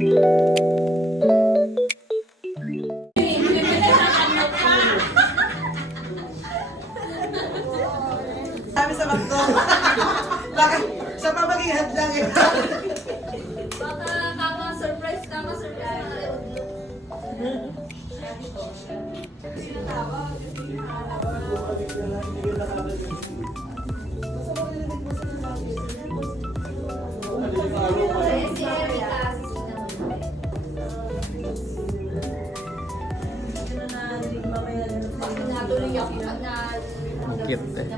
Sabi sa bagto. Bakit? Sa pamaging hadlang eh. Baka kaka-surprise ka, ma-surprise. Si Erica, natuloy ako pag na... Cute eh.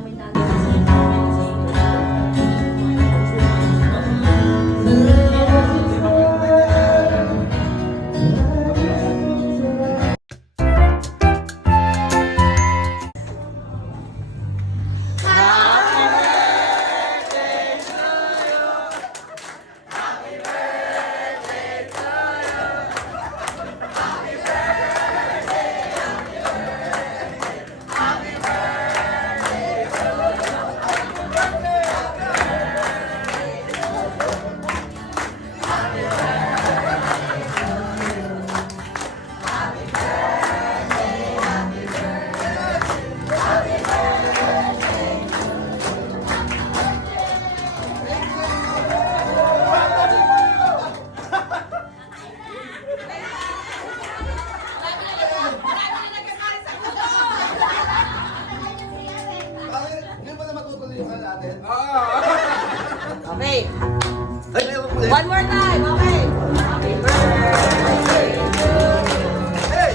Okay. One more time, okay. Happy birthday to you. Hey!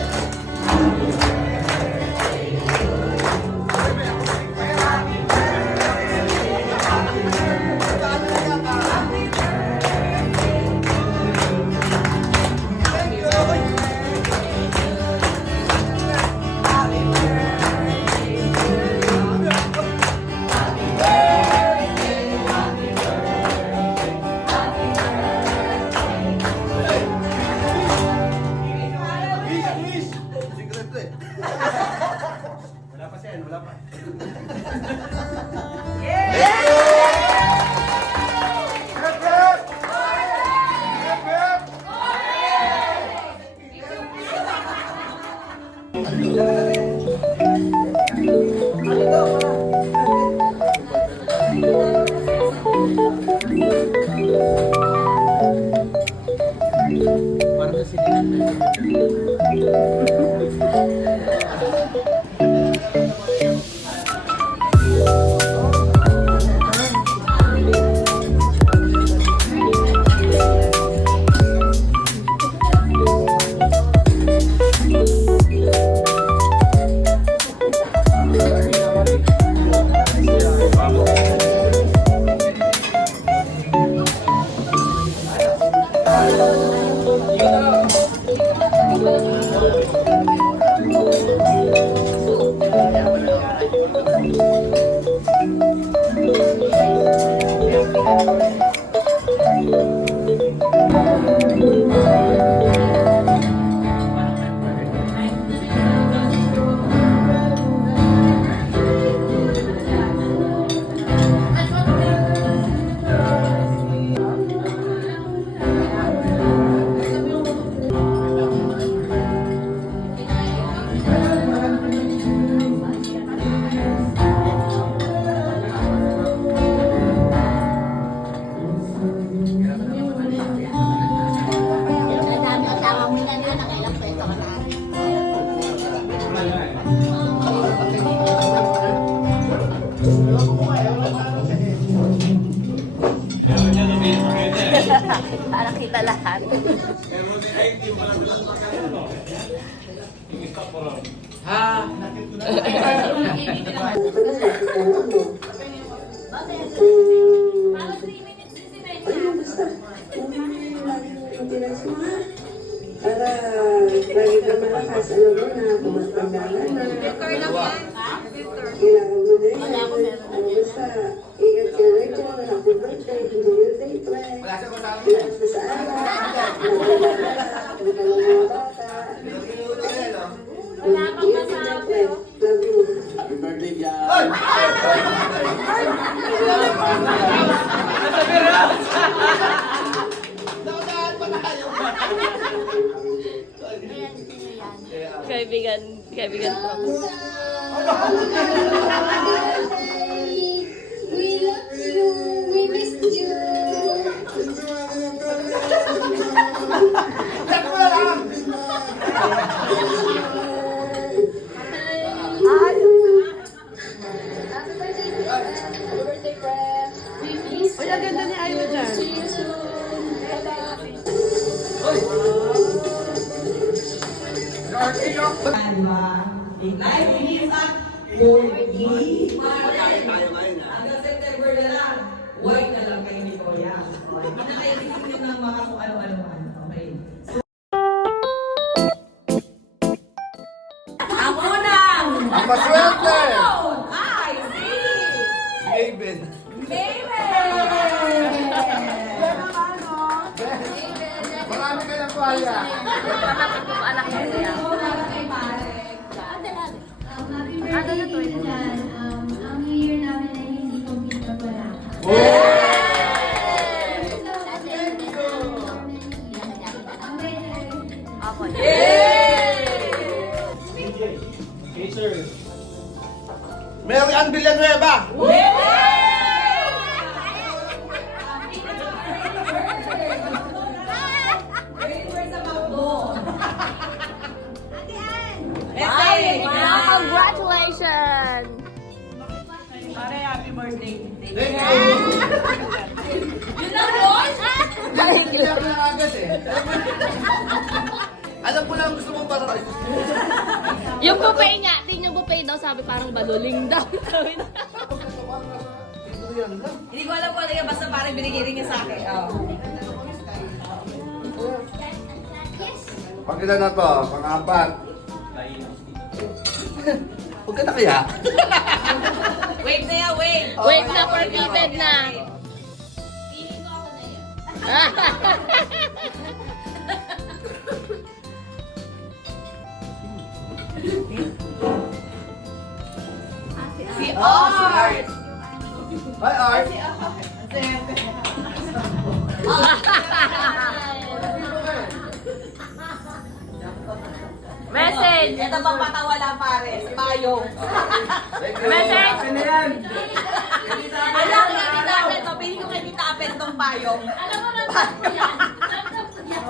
Para kita lahat. Ha? Para 3 minutes din si Benja. Para lagi ka malakas, ano mo na, pumatanggalan na. Record lang yan. Kailangan mo na yun. Basta, ingat ka na dyan. Happy birthday, enjoy your day, pre. Ingat ka sa araw. Ingat ka ng mga bata. Wala pang masabi. Love you. Happy birthday, Jan! Daw-dahan pa tayo. Kaibigan ko. We love you. We missed you. Happy birthday, friend. We miss you. Ang ganda ni Ayo dyan. Ignite, hindi sa 40. Hanggang September na lang. White na lang kayo ni Kuya. Hindi na kayo titignan ng mga kung ano-ano. Okay. Ang unang! Ang maswerte! Ay, si David. Baby! Marami ka ng kuwaya. Anak niya siya. Ano na to? Ang year namin ay hindi complete na pala. Ako. Mary Ann Villanueva. Ay, Wow, congratulations! Pare, happy birthday. Thank you. Yun lang, boy! Hindi ako na agad eh. Alam ko lang gusto mong parang... Yung buffet niya, yung buffet daw, sabi parang baluling daw. Sabi na. Hindi ko alam kung ano yan, basta parang binigay rin niya sa akin. Oh. Pag ilan na to, pang-apat. Huwag ka na kaya? Wait na yan, wait! Wait na, forbidden na. Feeling ko ako na yun. Si Art! Hi, Art. Message! Ito pang patawa lang, pare. Si Mayo. Message! Alam ko kay Tita Apet, no? Pili ko kay Tita Apet tong payong. Alam mo, ramdam ko yan. Ramdam ko yan.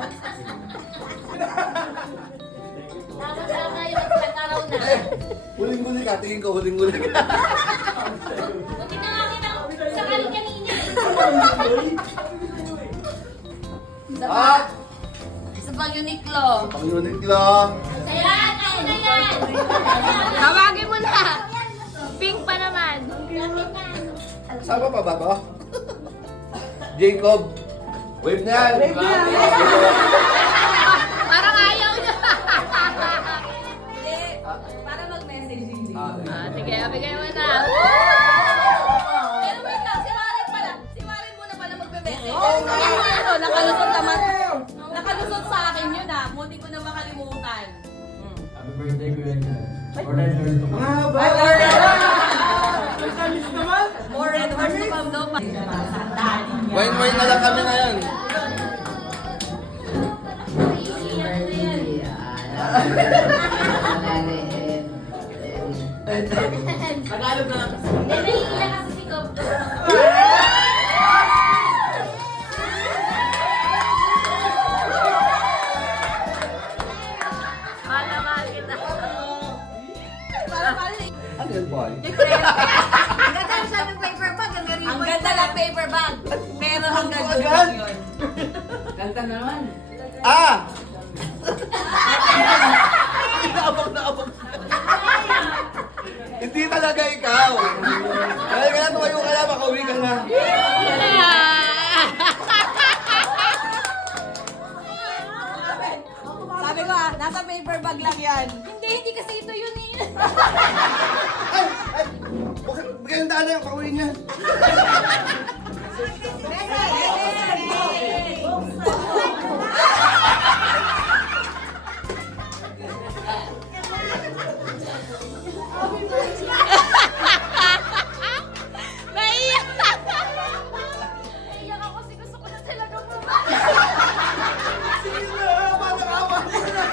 Tapos sa ngayon, nagkaraw na. Huling-huli ka, tingin ko huling-huli ka. Buti na nga kita sa kalit kanina. At, Isa pang Uniqlo. pang-unit ko. Ayan, ako na yan. Tawagin mo na! Pink pa naman. Sama pa ba to? Jacob. Wave na yan. Parang ayaw niya. Hindi. Para mag-message hindi. Sige, bigay mo na. Pero wait lang, si Maren pala. Si Maren muna pala magbe-message. Ano, nakalusot naman. Nakalusot sa akin yun ah. Munti ko na makalimutan. Happy birthday, Kuya. Order to come. Ay, order! More red horse to come daw pa. Wine-wine na lang kami ngayon. Tagalog na lang kasi. Hindi, naiiyak kasi si Cobb. Malaman kita. Para pala Ano yun, boy? ang ganda siya ng paper bag. Ang ganda ng paper bag. Pero hanggang doon lang yun. Ganda naman. Ah! Naabang na abang. Hindi talaga ikaw. Dahil ka na tumayo ka na, makauwi ka na. Sabi ko ah, nasa paper bag lang yan. Hindi kasi ito yun eh. Ay! Ay! Bigyan ng daan na yung pauwi niya. Naiyak. Naiiyak ako kasi gusto ko na talagang bumalik. Sige na, parang awa ka na.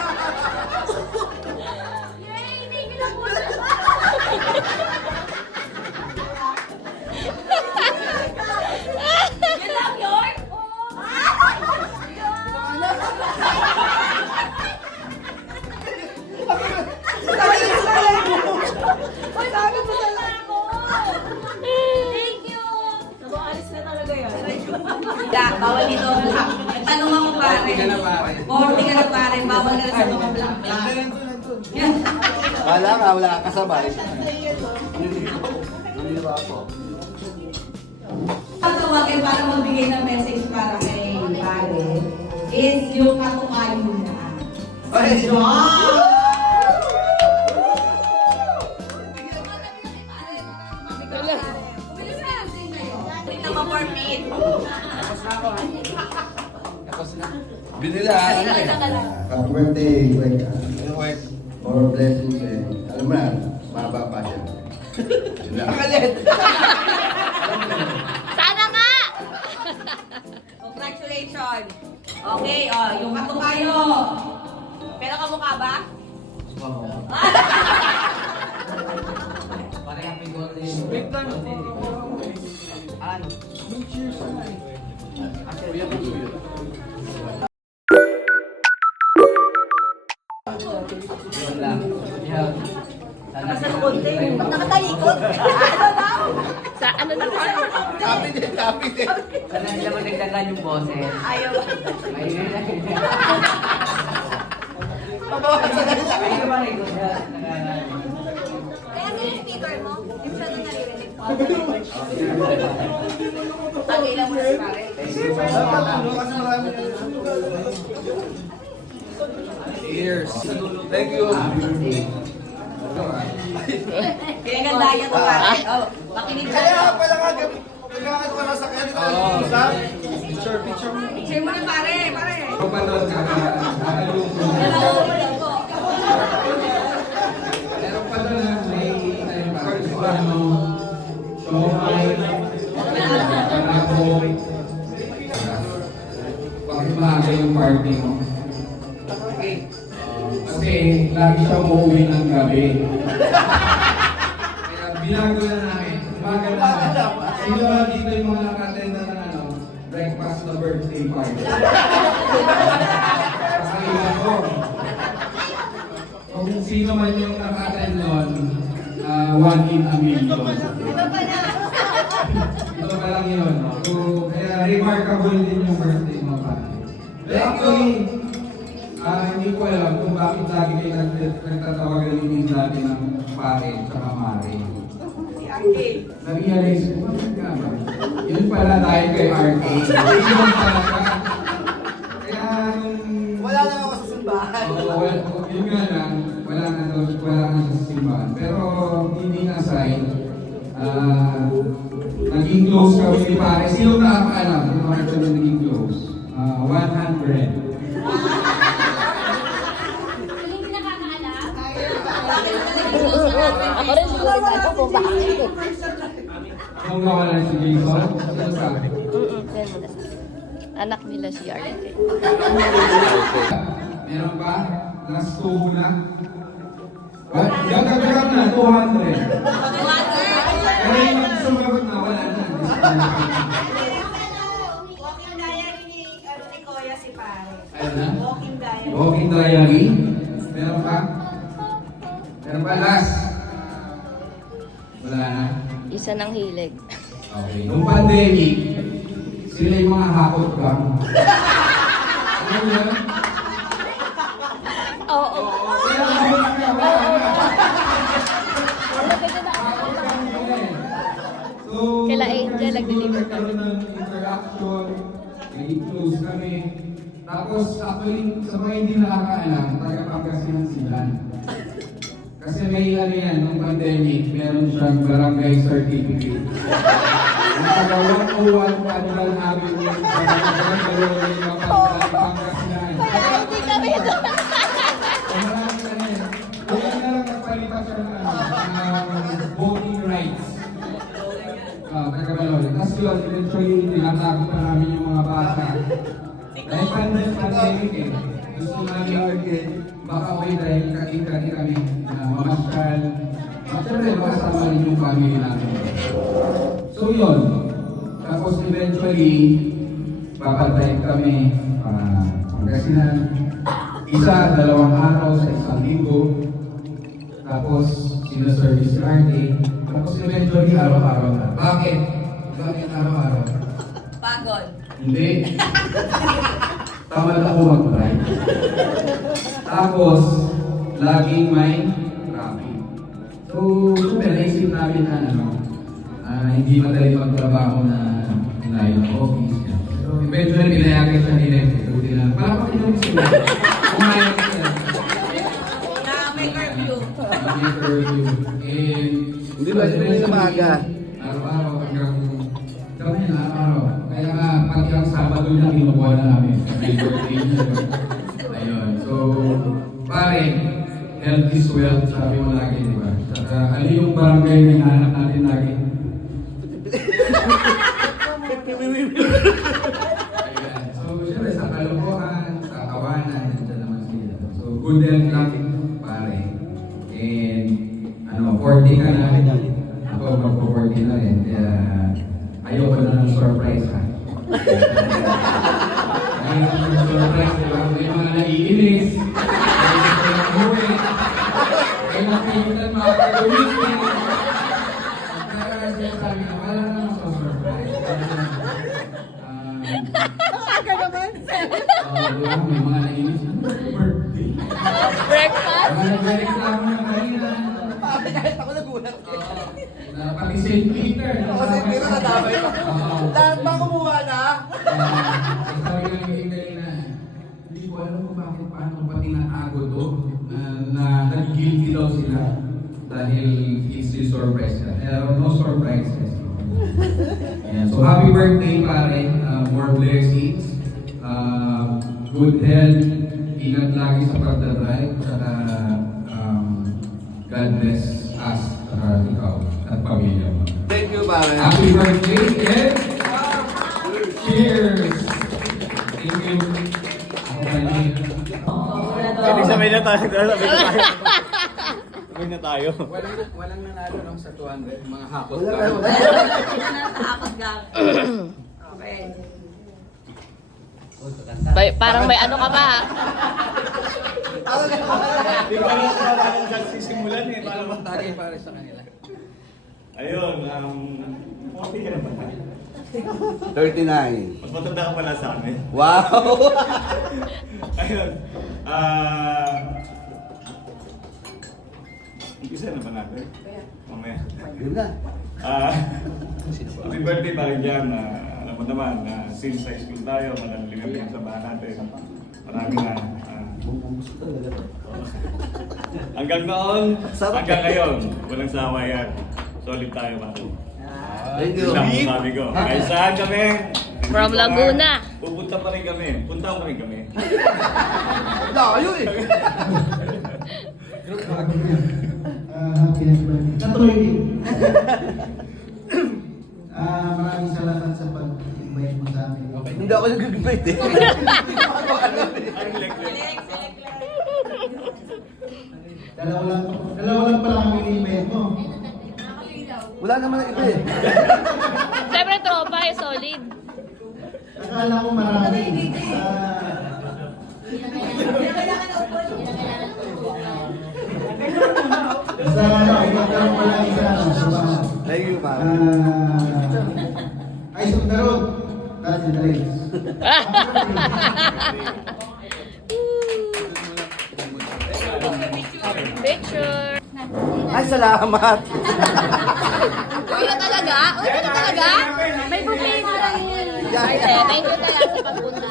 40 ka na pare, bawal ka na sa mga black-black. Wala ka, wala ka kasabay. Naliro ako. Tatawagin para magbigay ng message para kay pare is yung katukayo na. Ay! Binila. Happy birthday, Kuya. More blessings eh. Alam mo na, mahaba pa siya. Yun lang. Sana nga! Congratulations! Okay, yung katukayo. Pero kamukha ba? Nakatalikod? Ano daw? Sa ano na ba? Copy din. Sana nila mo nagdagan yung boses. Ayaw. Ayun. Mabawasan na lang. Ayun ba rin ko siya? Kaya yung speaker mo, hindi mo siya na naririnig. Ang ilang mo na si pare. Kasi marami. Cheers. Thank you. Pinagandaya to pare. Oh, makinig ka. Kaya pala nga gabi. Kailangan ko na sa kanya. Picture. Share mo na pare, pare. Kapanood ka. Meron pa doon na may bakit maaga yung party mo? Kasi lagi siya umuwi ng gabi. Kaya binago na namin. Umaga na. Sino ba dito yung mga nakatenda ng breakfast na birthday party? Kasi ilan ko. Kung sino man yung nakatend nun, 1 in a million. Ito pa lang yun. So, kaya remarkable din yung birthday mo pa. Actually, hindi ko alam kung bakit lagi kayo nagtatawagan din dati ng pare at mare. Na-realize ko, bakit nga ba? Yun pala dahil kay RK. Yun talaga. Kaya yung... Wala na ako sa simbahan. Yun nga lang, wala na sa simbahan. Pero hindi na aside, naging close kami ni pare. Sino nakakaalam kung bakit kami naging close? 100. Hindi nakakaalam. Ako rin siguro na po bakit. Kung nawala si Jason, ano sabi? Yan mo na. Anak nila si RK. Meron ba? Last tubo na? Gagagagag na, 200. Pero yung sumagot na, wala na. Walking diary ni Kuya si pare. Ayun na? Walking diary. Walking diary. Meron pa? Meron pa last? Wala na? Isa ng hilig. Okay. Nung pandemic, sila yung mga hakot gang. Ano yun? Oo. Kaya hakot gang. Hakot gang nila eh. So, Kila Angel, nag-deliver kami. nagkaroon ng interaction, naging close kami. Tapos, actually, sa mga hindi nakakaalam, taga-Pangasinan sila. Kasi may ano yan, nung pandemic, meron siyang barangay certificate. Ang taga-101 Federal Avenue, barangay Pangasinan. Kaya hindi kami doon. Marami ka na yan. Kaya na lang nagpalipat siya ng voting rights. Taga-Balol. Tapos yun, eventually, tinatapos na namin yung mga bata. Dahil pandemic eh. Gusto namin baka okay dahil kati-kati kami na mamasyal. At syempre, makasama rin yung family namin. So yun. Tapos eventually, papantayin kami Pangasinan. Isa, 2 araw sa 1 linggo. Tapos, sinaservice party. Tapos eventually, araw-araw na. Bakit? Bakit araw-araw? Pagod. Hindi. tamad ako mag-drive. Tapos, laging may traffic. So, super, naisip namin na hindi madali magtrabaho na layo ng office. So, eventually, pinayagan siya ni Lex. Buti na, parang pakinom sila. Kumayag sila. Na may curfew. May curfew. And, Hindi ba sila yung umaga? Araw-araw hanggang kami na araw. Kaya nga, pati ang Sabado niya, kinukuha na namin. May birthday niya. Ayun. So, pare, health is wealth, sabi mo lagi, di ba? Saka, ano yung barangay na hinahanap natin lagi? Ayan. So, syempre, sa kalokohan, sa kawanan, nandiyan naman sila. So, good health lang, pare. And, 40 ka na. Ako, magpo-40 na rin. Kaya, ayoko na ng surprise, ha? Ayoko na ng surprise, di ba? May mga naiinis. Ayoko na umuwi. Ayoko na mga kagawin. Kaya, sinasabi na, wala na ng surprise. May mga naiinis. Birthday. Breakfast? Mga nagreklamo na kanina. Kahit ako nagulat. Pati St. Peter. St. Peter nadamay pa. Lahat ba kumuha na? Sabi ko yung kanina, hindi ko alam kung bakit paano pati natago to, na nag-guilty daw sila dahil it's a surprise ka. No surprises. Ayan. So happy birthday pare, more blessings, good health, ingat lagi sa pagdadrive, saka God bless us, ikaw, at pamilya mo. Thank you, pare. Happy birthday and cheers! Thank you. Ako kanina. Ibig sabihin na tayo. Sabihin na tayo. Walang nanalo lang sa 200, mga hapot Wala, lang. wala. Nakakot gang. Okay. Parang may ano ka pa, ha? Hindi ko alam kung paano siya sisimulan eh. Para Tagay para sa kanila. Ayun, 40 ka na ba? 39. Mas matanda ka pala sa amin. Wow! Ayun. Umpisa na ba natin? Mamaya. Yun na. Happy birthday pa rin dyan. Alam mo naman, since high school tayo, malalim ang pinagsamahan natin. Marami na. Hanggang noon, hanggang ngayon, walang sawa yan. Solid tayo, Maro. Thank you. Yun lang ang sabi ko. Kahit saan kami. From Laguna. Pupunta pa rin kami. Punta pa rin kami. Layo eh! Happy birthday. Natuloy din. Maraming salamat sa pag-invite mo sa amin. Hindi ako nag-invite eh. Anong lecture? Dalawa lang pala kami ni-invite mo. Wala naman ang iba eh. Siyempre, tropa eh, solid. Akala ko marami. Sa ikaw pala isa sa mga. Thank you, pare. Eyes on the road. That's the race. Picture. Ay, salamat! Uy na talaga? Uy na talaga? May buffet mo lang yun. Thank you talaga sa pagpunta.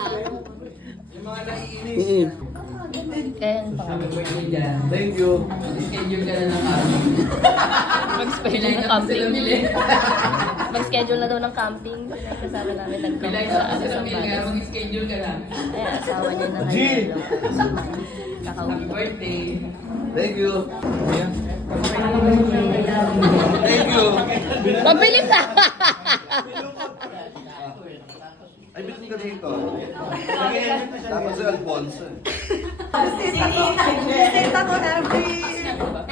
Kaya Thank you. mag-schedule ng camping. Mag-schedule na daw ng camping. Kasama namin nag-camp sa Sambales. Mag-schedule ka na. Ayan, asawa niya na G! ngayon. Kakauwi. Birthday. Thank you. Thank you. Mabilis na! Ay, bitin ka dito. Tapos si Alfonso. Visit ako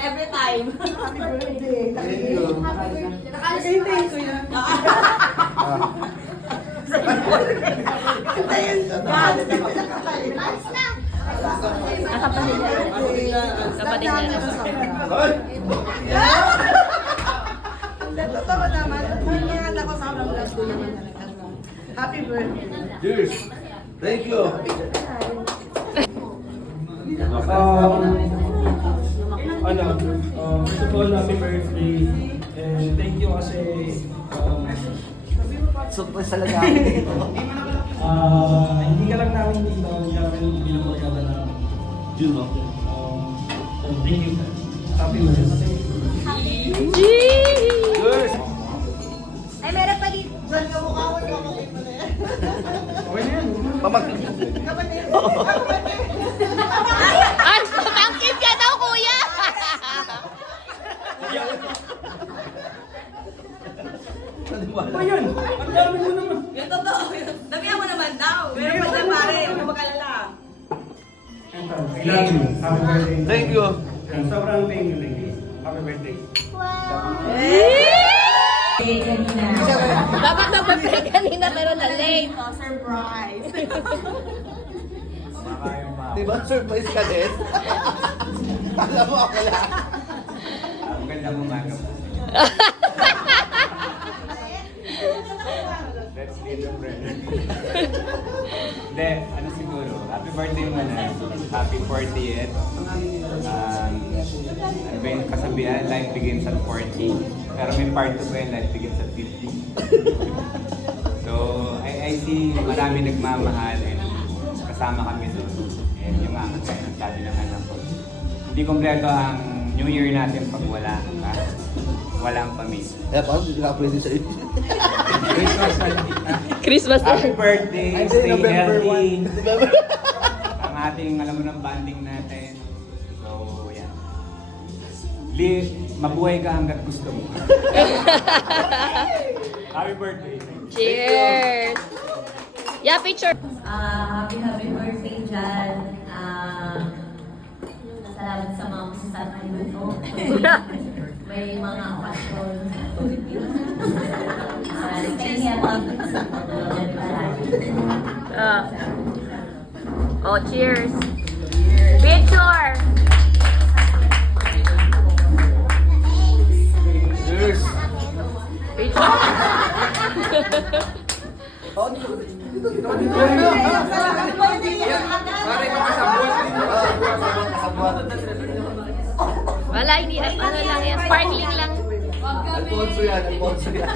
Every time. Happy birthday. Thank you. Nakasintay ko yun. Hintayin ko. Kapatid niya. Kapatid niya. Hoy! Totoo naman. Yung anak ko sa mga vlog ko naman talaga. Happy birthday. Cheers! Thank you. First of all, happy birthday. And thank you kasi Surprise talaga ako dito. hindi ka lang namin dito, hindi ka rin binabagada namin. Juno. Thank you. Happy birthday. Cheers! Ay, meron pa dito. Okay na yan. Ay, pamangkin ka daw, kuya! Ano yun? Ang dami mo naman. Yung totoo. Damihan mo naman daw. Meron pa dyan pare. Huwag ka mag-alala. I love you. Happy birthday. Thank you. Sobrang thank you. Happy birthday. Dapat na birthday kanina pero na-late. Di ba surprise ka din? Alam mo ako lang. Ang ganda mo mga Let's get the friend. Hindi, ano siguro, happy birthday mo na. Happy 40th. Ano ba yung kasabihan? Life begins at 40. Pero may part 2 pa yun, life begins at 50. So, I see marami nagmamahal and kasama kami doon. And yung nga, kaya ng sabi ng anak ko, hindi kompleto ang New Year natin pag wala ka. Walang pamilya. Eh, paano hindi ka pwede sa'yo? Christmas Happy birthday, stay November healthy. 1. November. Ang ating, alam mo ng banding natin. So, yan. Mabuhay ka hanggat gusto mo. Happy birthday. Cheers! Yeah, picture! Happy birthday dyan. Salamat sa mga masasarap nito. May mga okasyon. Stay healthy. Oh, cheers! Picture! Cheers! Picture! Wala, hindi. Ano lang yan? Sparkling lang. Alfonso yan, Alfonso yan.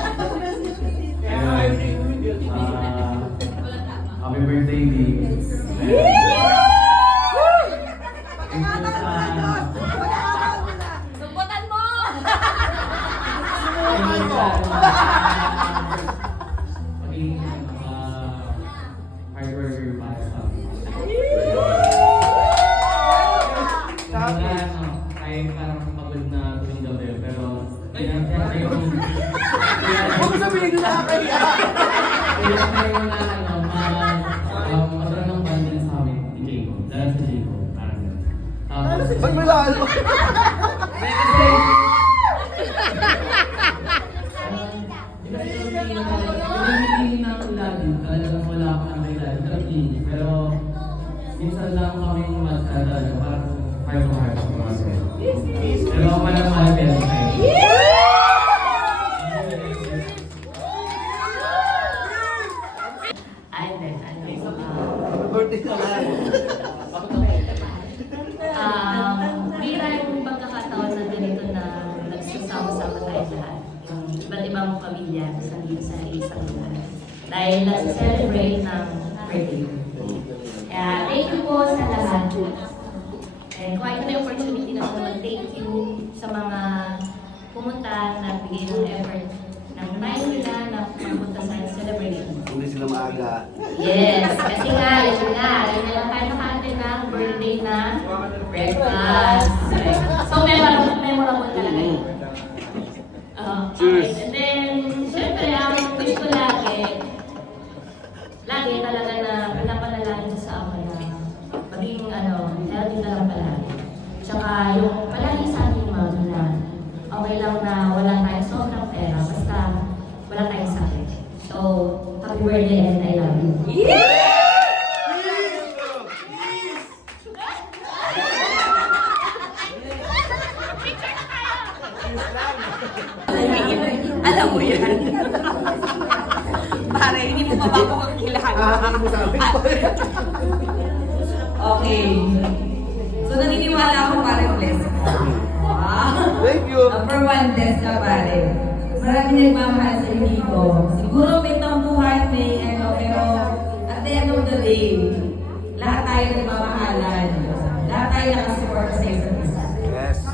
Anyway, happy birthday, Lee. Sumputan mo! Hard worker para sa amin. Kahit parang pagod na tuwing gabi, pero Huwag mo sabihin na nakakaya! magkaroon ng banding sa amin ni Jaco. Dahil sa Jaco, parang gano'n. Ba't may lalo? Pero minsan lang kami magkada, parang heart to heart ako kasi. Pero walang mahal pero kayo. Birthday ka lang. Bira yung pagkakataon na ganito na nagsasama-sama tayo lahat. Iba't ibang pamilya sa isang lugar. Dahil nasa-celebrate ng birthday. Kaya thank you po sa lahat. And kung ito na yung opportunity na po mag-thank you sa mga pumunta na bigay ng effort ng time nila na pumunta sa celebration. Hindi sila maaga. Yes, kasi nga, yun lang tayo naka-attend ng birthday na breakfast. So, memorable talaga yun. Okay, and then, syempre, ang wish ko lagi talaga na pinapanalangin ko sa ako na maging, healthy na lang palagi. Tsaka, yung palagi sa ating mami na okay lang na wala tayong sobrang pera, basta wala tayong sakit. So, happy birthday and I love you. Alam mo yan. Pare, hindi mo pa bago kang kilala. Hindi mo sabi ko. Okay. Number 1, Des na pare. Marami nagmamahal sa iyo dito. Siguro may tampuhan, may ano, pero at the end of the day, lahat tayo nagmamahalan. Lahat tayo nakasupport sa isa't isa. Yes.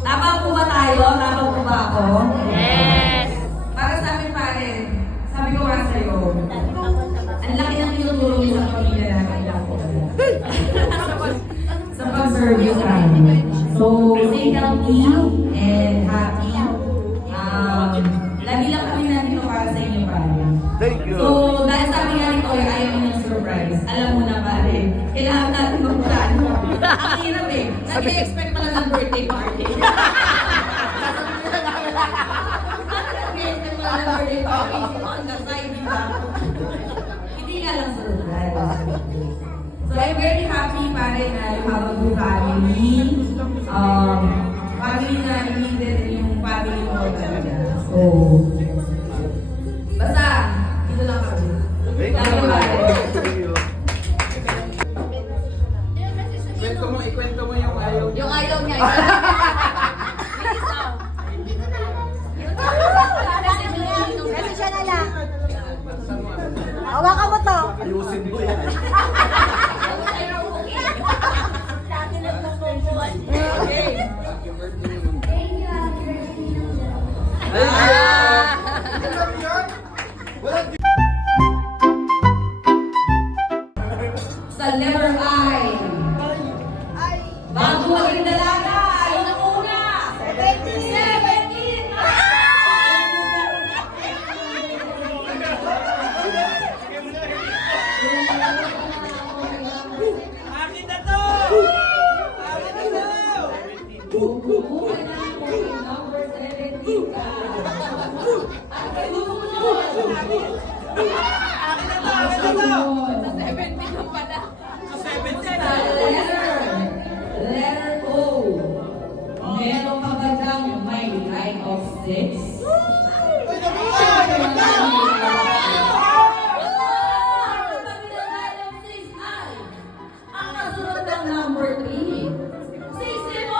Tama po ba tayo? Tama po ba ako? Yes! Para sa amin pare, sabi ko nga sa'yo, ang laki ng tinutulong niyo sa pamilya namin ako. Sa pag-serve yung namin. So, stay healthy and happy. Lagi lang kami nandito para sa inyo pare. Thank you. So, dahil sabi nga ni Toy, ayaw mo ng surprise. Alam mo na pare, kailangan natin magplano. Ang hirap eh. Nag-expect pa lang ng birthday party. Hindi nga lang surprise. So I'm very happy pare na you have a good family. Family na needed yung family mo talaga. So, basta, dito lang kami. Thank Lagi you. pare. Thank you. Ikwento mo yung ayaw. Yung ayaw niya. Kasi siya na lang. Hawakan mo to. Ayusin mo yan. Sa letter I. Bago maging dalaga, yun ang una. 17! Akin na to! Akin na to! Number 17 ka. Akin Letter O. Meron ka ba dyang may line of 6? Ang kasunod ng number 3. 64!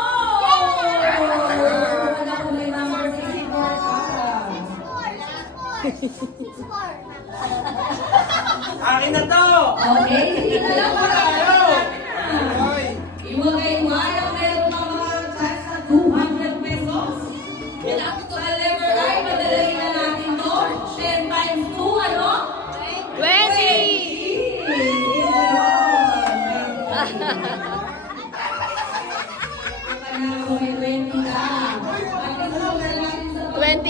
Wala ko may number 64 ka. Akin na to! Okay, sige na lang mga iwagay mo ayaw meron ka mga chance sa 200 pesos. Sa lever I, madalagin na natin to. 10 times 2, ano? 20.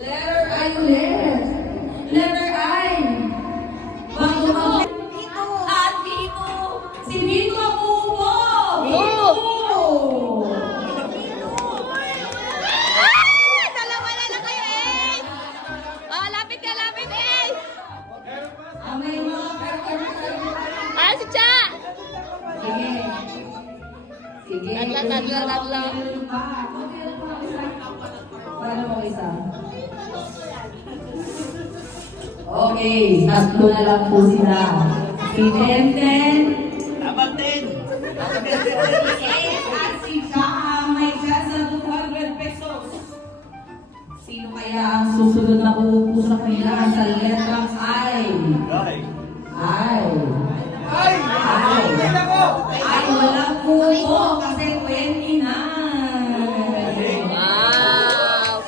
Letter I ulit. Letter I. Bago mag- At Vito. Si Vito ang upo. Vito. Dalawa na lang kayo, eh! Oh, lapit ka, eh! May mga Ah, si Cha! Sige. Sige. Tatlo. Para mo isa. Okay, tatlo na lang po sila. Si Tenten. Tabatin! At si Cha may chance sa 200 pesos. Sino kaya ang susunod na uupo sa kanila sa letrang I? Ay! I. Ay! Ay! Ako! Ay, walang uupo kasi 29. Wow!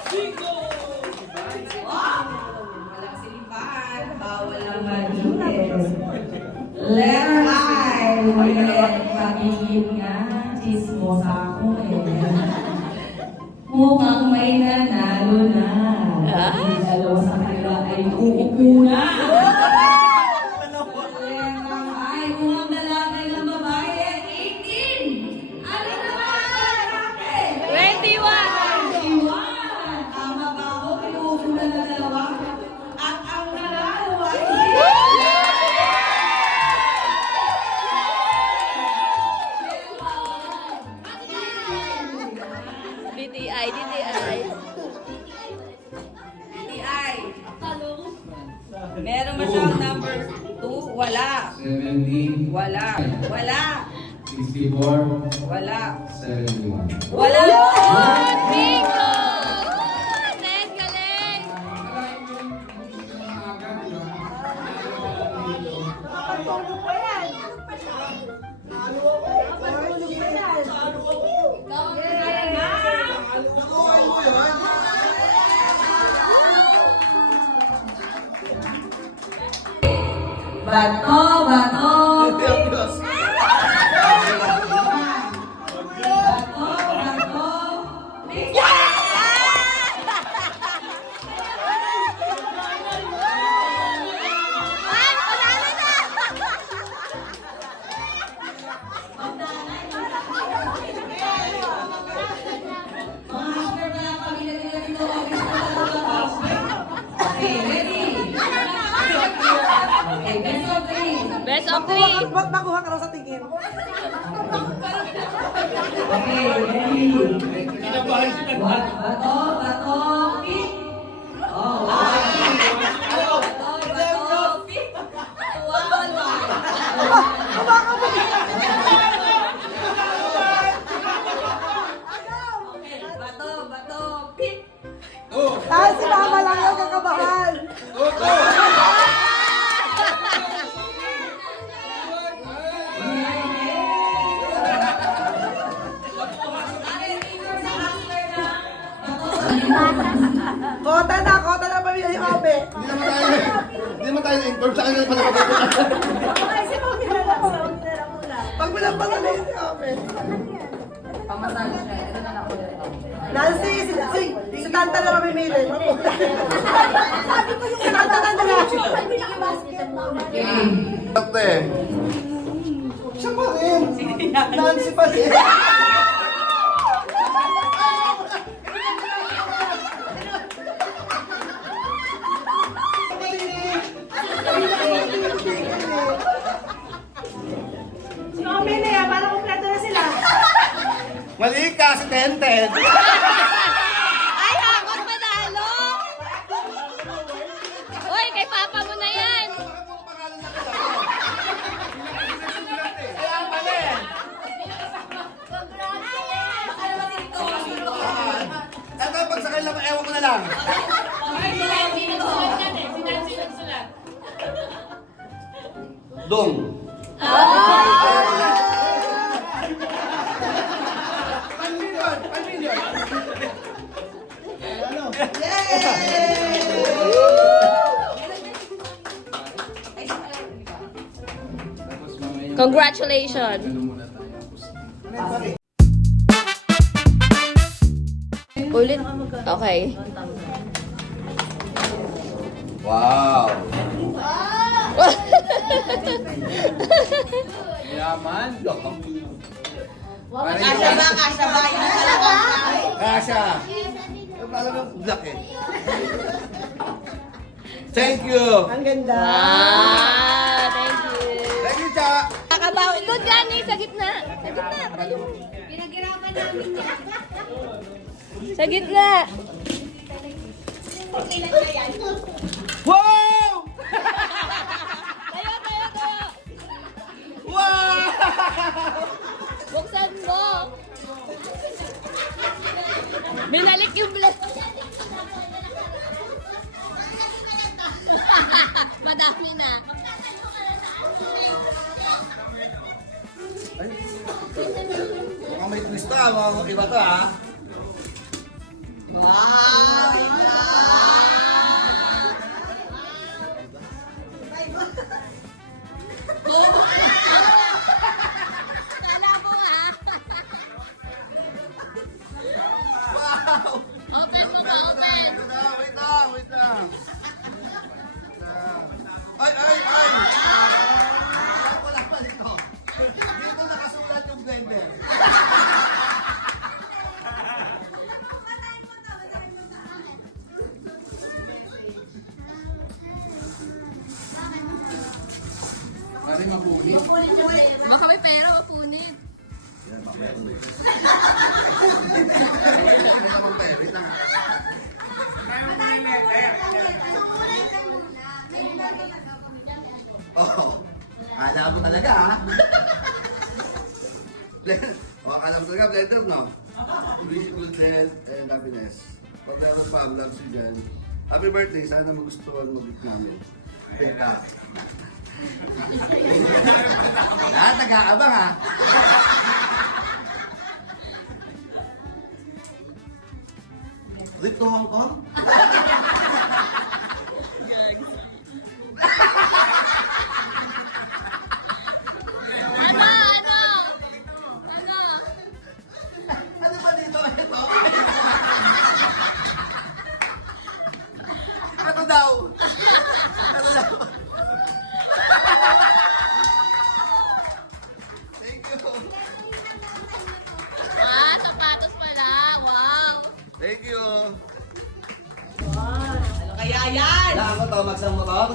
Walang silipan, bawal ang malinis. Letter I. Ulit, pagiging nga, chismosa ako eh. Mukhang may nanalo na. Ang dalawa sa kanila ay uupo na. Letter I. Kung ang dalaga ng babae ay 18. Ano naman, lalaki? 21! 21. Tama ba ako? Pinuupo na ng dalawa. At ang nanalo ay DTI. DTI. Meron ba siyang number 2? Wala. 17. Wala. Wala. 64, Wala. 71. Wala. Bingo! Galing, galing! Bato, bato. Nervyos. Best of three! Ba't nakuha ka raw sa tingin? Okay, ready? Bato, bato, pick! Oh, wow! Bato, bato, pick! Bato, bato, pick! Si mama lang yung kakabahan. Kota na pamilya yung Obe. Hindi naman tayo na-inform sa kanya pa Kasi pamilya lang sa pag walang pala yung Obe. Pamasahe siya. Ito na lang ulit. Nancy, si Tanta na mamimili. Sabi ko yung si Tanta na Ate. Siya pa rin. Nancy pa rin. Si Obe na yan, para kumpleto na sila. Mali ka si Tenten. Ay, hakot panalo! Uy, kay papa mo na yan! Kaya mali. Ito, pagsakay lang, ewan ko na lang. Dong. Congratulations! Ulit. Okay. Wow. Yaman. Kasya ba? Kasha. Alam mo, black eh. Thank you. Ang ganda. Wow! Thank you! Thank you, Cha. Kakabawi. Doon, Johnny, sa gitna. Sa gitna. Pinaghirapan namin yan. Sa gitna. Wow! Tayo, tayo, tayo. Wow! Buksan mo. Binalik yung bless. Madami na. Mukhang may twist to, mukhang iba to ha. Kala ko ha. Wow! Open mo ba? Open. Wait lang. Ay! Wala pa dito. Dito nakasulat yung blender. Pwede mapunit. Baka may pera, mapunit. Wait lang. Oh, alam mo talaga ha. O, akala mo talaga, blender, no? Wish you good health and happiness. Whatever pa, loves you dyan. Happy birthday, sana magustuhan mo gift namin. Teka. Nag-aabang ha? Trip to Hong Kong? Ano ba dito? Ito? Ano daw? Ano daw? Thank you. Sapatos pala. Wow. Thank you. Ano kaya yan? Wala ako to, magsang motor.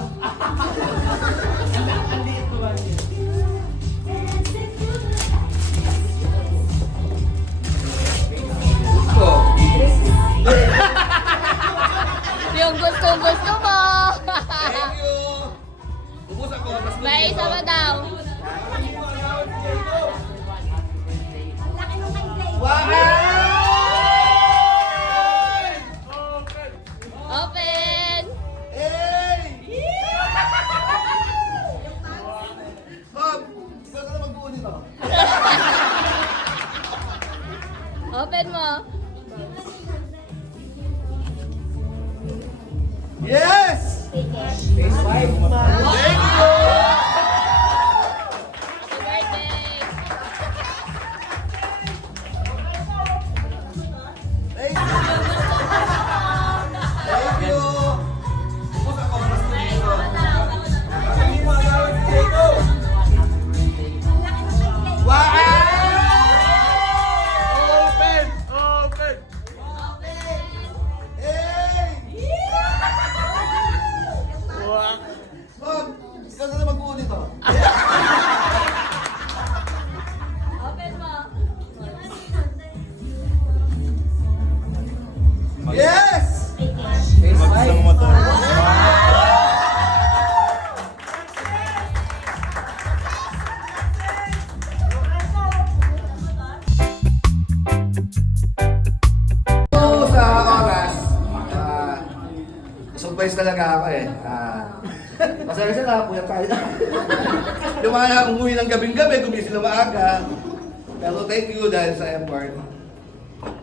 Gusto. Yung gusto mo. Thank you. Ubus ako. Mas May isa pa daw. Open. Hey! Bob, ikaw na magbuo nito. Open mo. Yes! Thank you. Thank you! Happy birthday. Thank you! Thank you! Ubus ako. Mas dito. Wow! Open! Open! Hey! Bob, ikaw na magbuo nito. Open mo. Yes! Magsang motor. Sa oras, surprise talaga ako eh. Pasensya na, puyat tayo na. Yung mga umuwi ng gabing-gabi, gumising na maaga. Pero thank you dahil sa effort.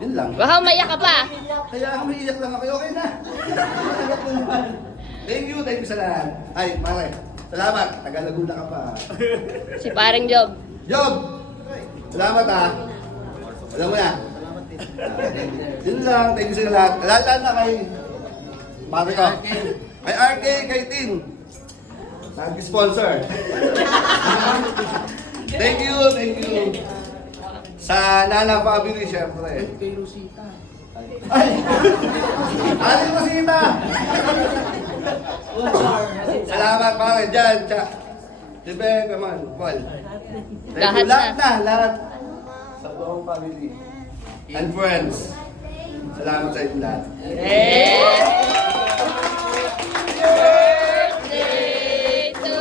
Yun lang. Baka maiyak ka pa. Kaya umiiyak lang ako, okay na. Iyak ko naman. Thank you sa lahat. Ay, pare, salamat. Taga-Laguna ka pa. Si paring Job. Job! Salamat ha. Alam mo na. Yun lang, thank you sa lahat. Lala na kay pare ko. Kay RK, kay Tin. Nag-sponsor. Thank you, thank you. Sa Nana Family, syempre. Kay Lucita. Ay! Ano yung Lucita? Salamat pare, dyan, tsak. Dibe, kaman, Paul. Lahat na. Lahat. Sa buong family. And friends. Salamat sa inyo lahat. Birthday to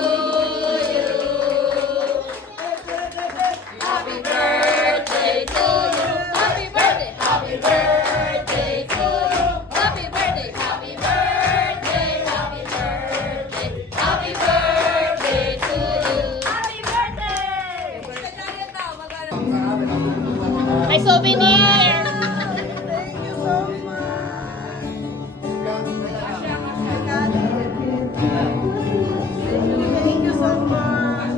you. Happy birthday to you. Happy birthday. Happy birthday to you. Happy birthday. Happy birthday. Happy birthday. Happy birthday to you. Happy birthday. May souvenir. Thank you so much. Thank you so much.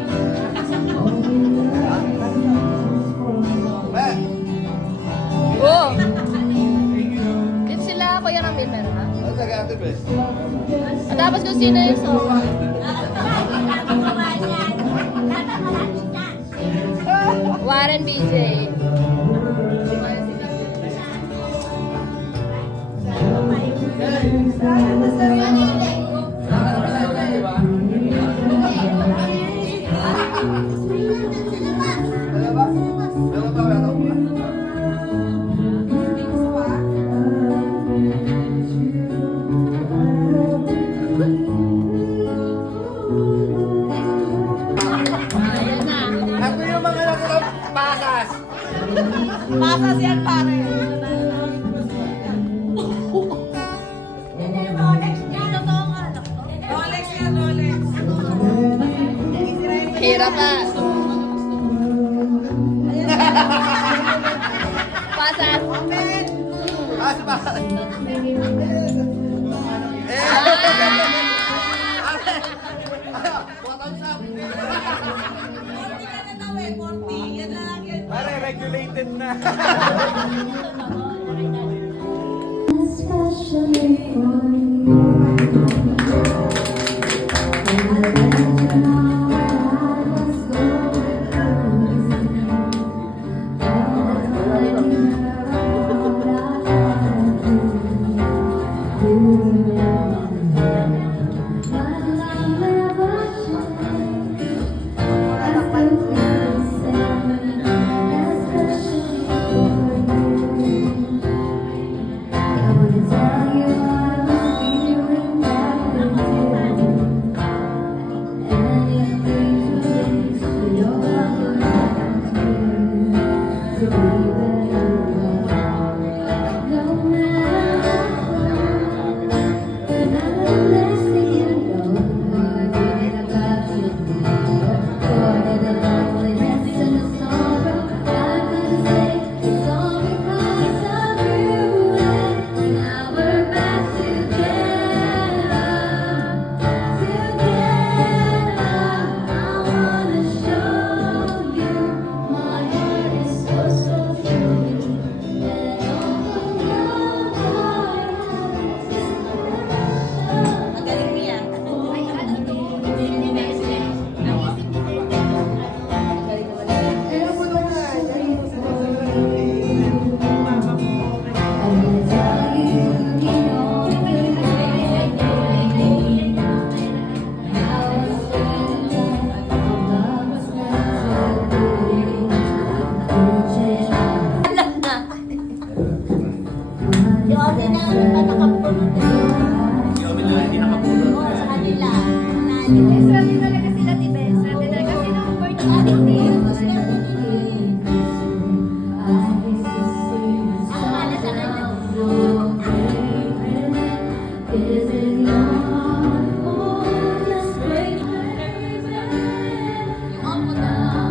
Oh. Dito sila, Kuya Ramil, meron ha? Ano sa Ate Bes? At tapos kung sino yung song. Warren BJ. Meron ba? Ayan na. Ako yung mga nakurang pasas. Pasas yan, pare. Rolex yan, Rolex. Hirap pa. Pasas. Kasi ba? Bottoms up! Pare, regulated na. Swerte talaga sila, diba? Swerte talaga kasi nung birthday natin. Ang mahal sa kanya.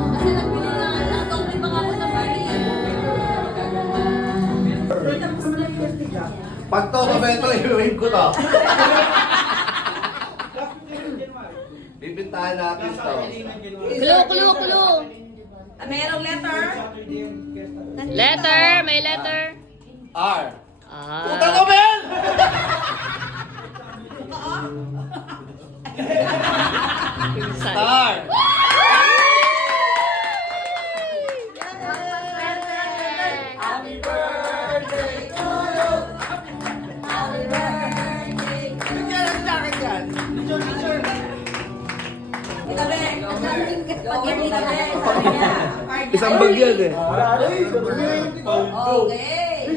Kasi nagbili ng tawag pa ako sa party. Pag to, komento, i-wave ko to. Bibintahan natin to. Clue. Merong letter? Letter, may letter. R. Puta Ah. ko, Ben! Star. Happy birthday to you. Happy birthday to you. Bigyan ang jacket yan. Itabi. Spaghetti itabi. Sabi niya. Isang bag yan eh. Okay.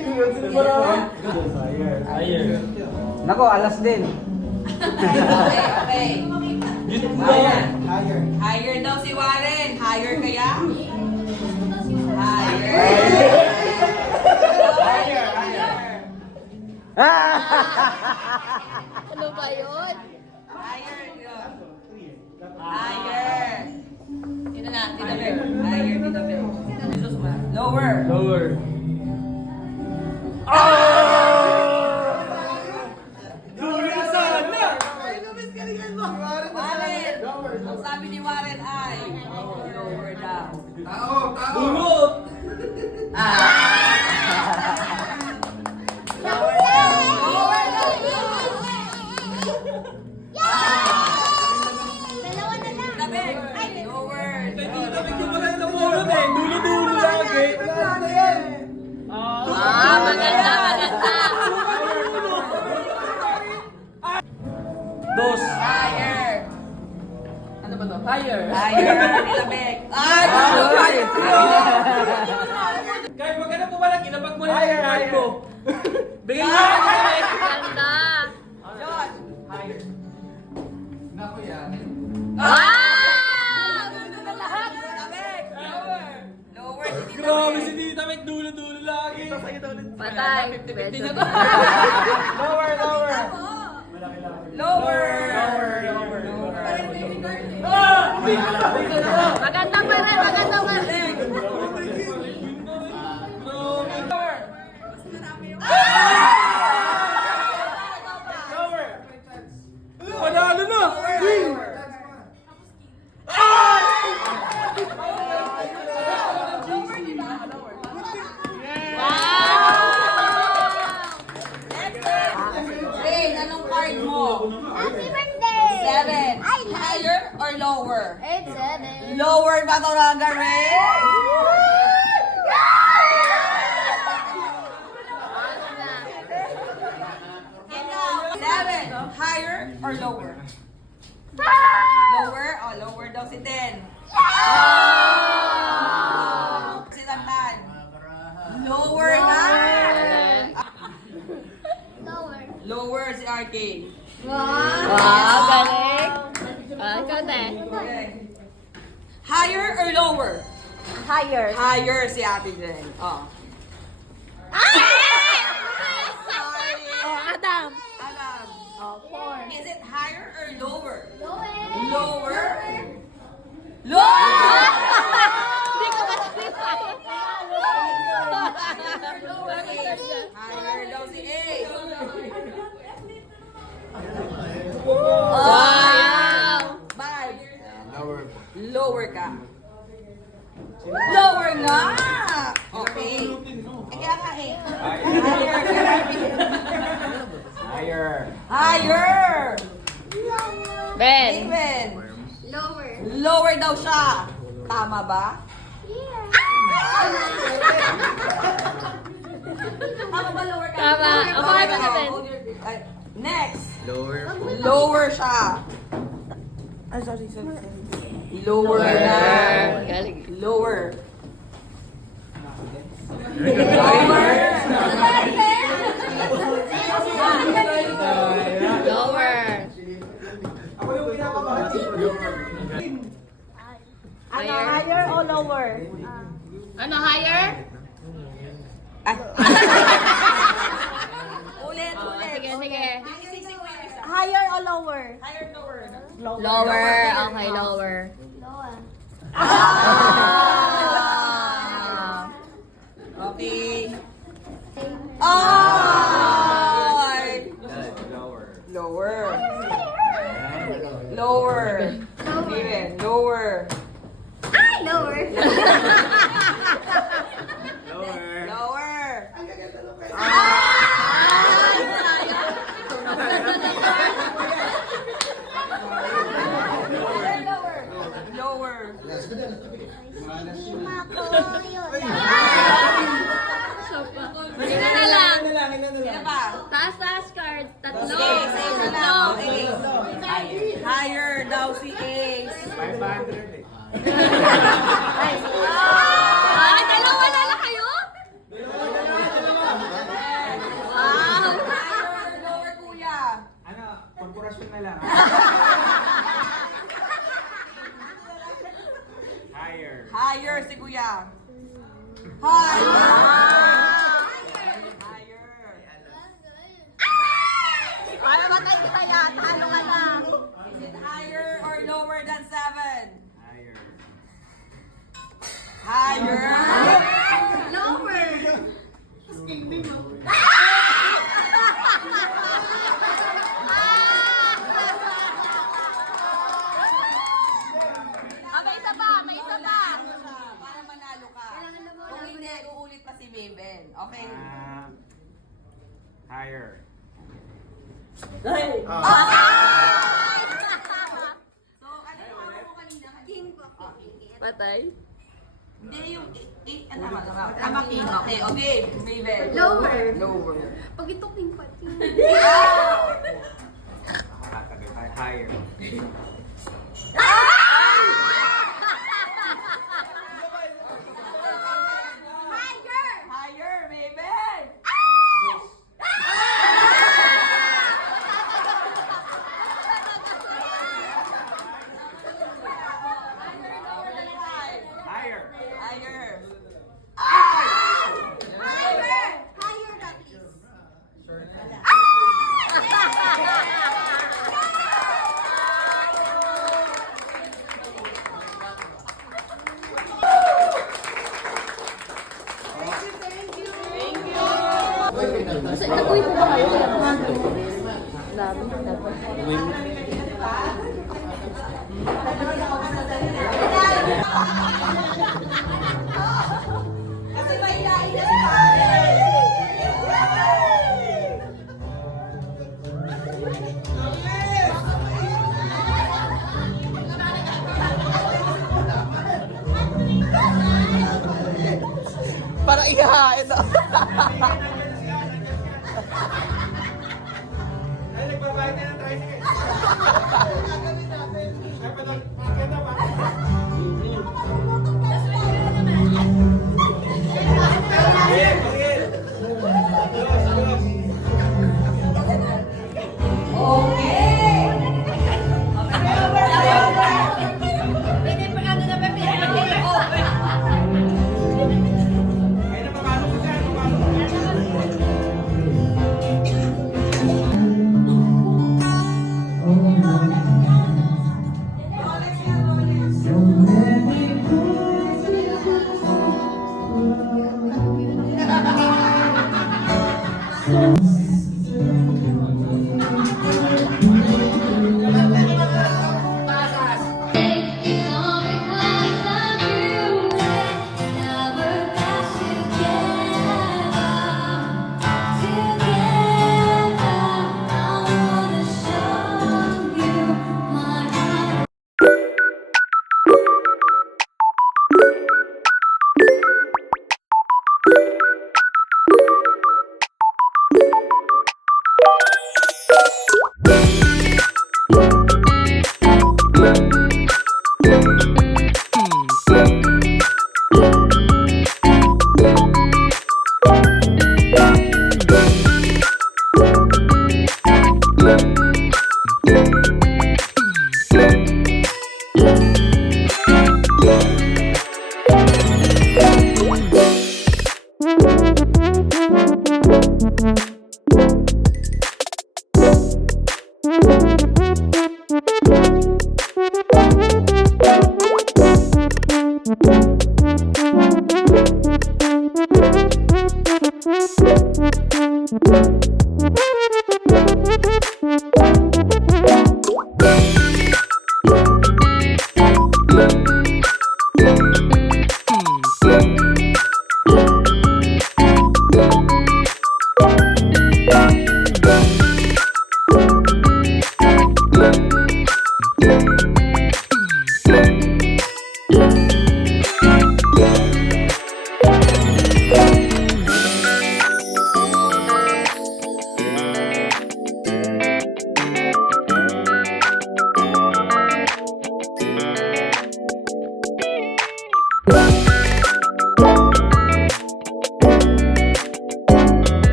Nako, alas din. Okay. Higher daw si Warren. Higher kaya? Higher. Ano ba yun? Higher. Higher. Sino na? Tita Bear. Higher, Tita Bear. Lower. Lower. Warren. Ang sabi ni Warren ay lower daw. Bunot! Lower daw. Dalawa na lang. Tita Bear. Lower. Bigyan mo lang ng bunot eh. Dulo-dulo lagi. Maganda. Dos. Higher. Ano ba to? Higher. Higher. Tita Bear. Ay! Kahit wag ka na pumalag, inabag mo na yung card mo. Bigay mo na. Ganda. Yun. Naku yan. Ah! Ganda na lahat. Tita Bear. Lower. Lower si Tita Grabe Bear. si Tita dulo-dulo lagi. Patay. Medyo. Lower, lower. Lower. Maganda pa rin, maganda pa rin. Panalo na! Rain, anong card mo? Happy birthday! 7. Higher or lower? It's 7. Lower ba talaga, Rain? Ikaw, 7. Higher or lower? Lower? Oh, lower daw si 10. Si Tantan. Lower na. Lower. Lower si RK. Wow, galing. Ikaw din. Okay. Higher or lower? Higher. Higher si Ate Jen. Oh. Adam. Alam. Oh, 4. Is it higher or lower? Lower. Lower? Lower! Hindi ko Higher daw si A. Wow! 5. Lower ka. Lower nga! Okay. Kaya nga eh. Higher. Higher! Ben. Steven. Lower. Lower daw siya. Tama ba? Yeah. Tama ba lower ka? Tama. Ako Okay, ano natin? Next. Lower. Lower siya. Ay, sorry. Lower na. Galing. Lower. Lower. Lower. Ano, higher o lower? Ano, higher? Ulit. Sige, sige. Higher o lower? Higher, lower. Lower. Okay, lower. Lower. Okay. Ay! Lower. Lower. Lower. Steven, lower. Ay, lower. Lower. Lower. Lower. Sino na lang? Sino pa? Taas, taas card. Tatlo. Sige, isa na lang. Ace. Higher daw si Ace. 500 eh. Ay, dalawa na lang kayo? Wow. Higher or lower, kuya? Ano, korporasyon na lang. Higher. Higher si kuya. Higher. Higher. Ay, matay ka yan. Talo ka na. Is it higher or lower than 7? Higher. Higher. Lower. May isa pa, may isa pa. Para manalo ka. Kung hindi, uulit pa si Maven. Okay? Higher. So, ano yung hawak mo kanina? Patay. Hindi yung... Ano ba? Tama king. Okay, okay. Maven. Lower. Lower. Pag ito pink pati. Higher. Higher, Maven. Higher. Higher. Nag-uwi po ba kayo? Kasi mahihain na siya. Parang ihahain na. Thank you.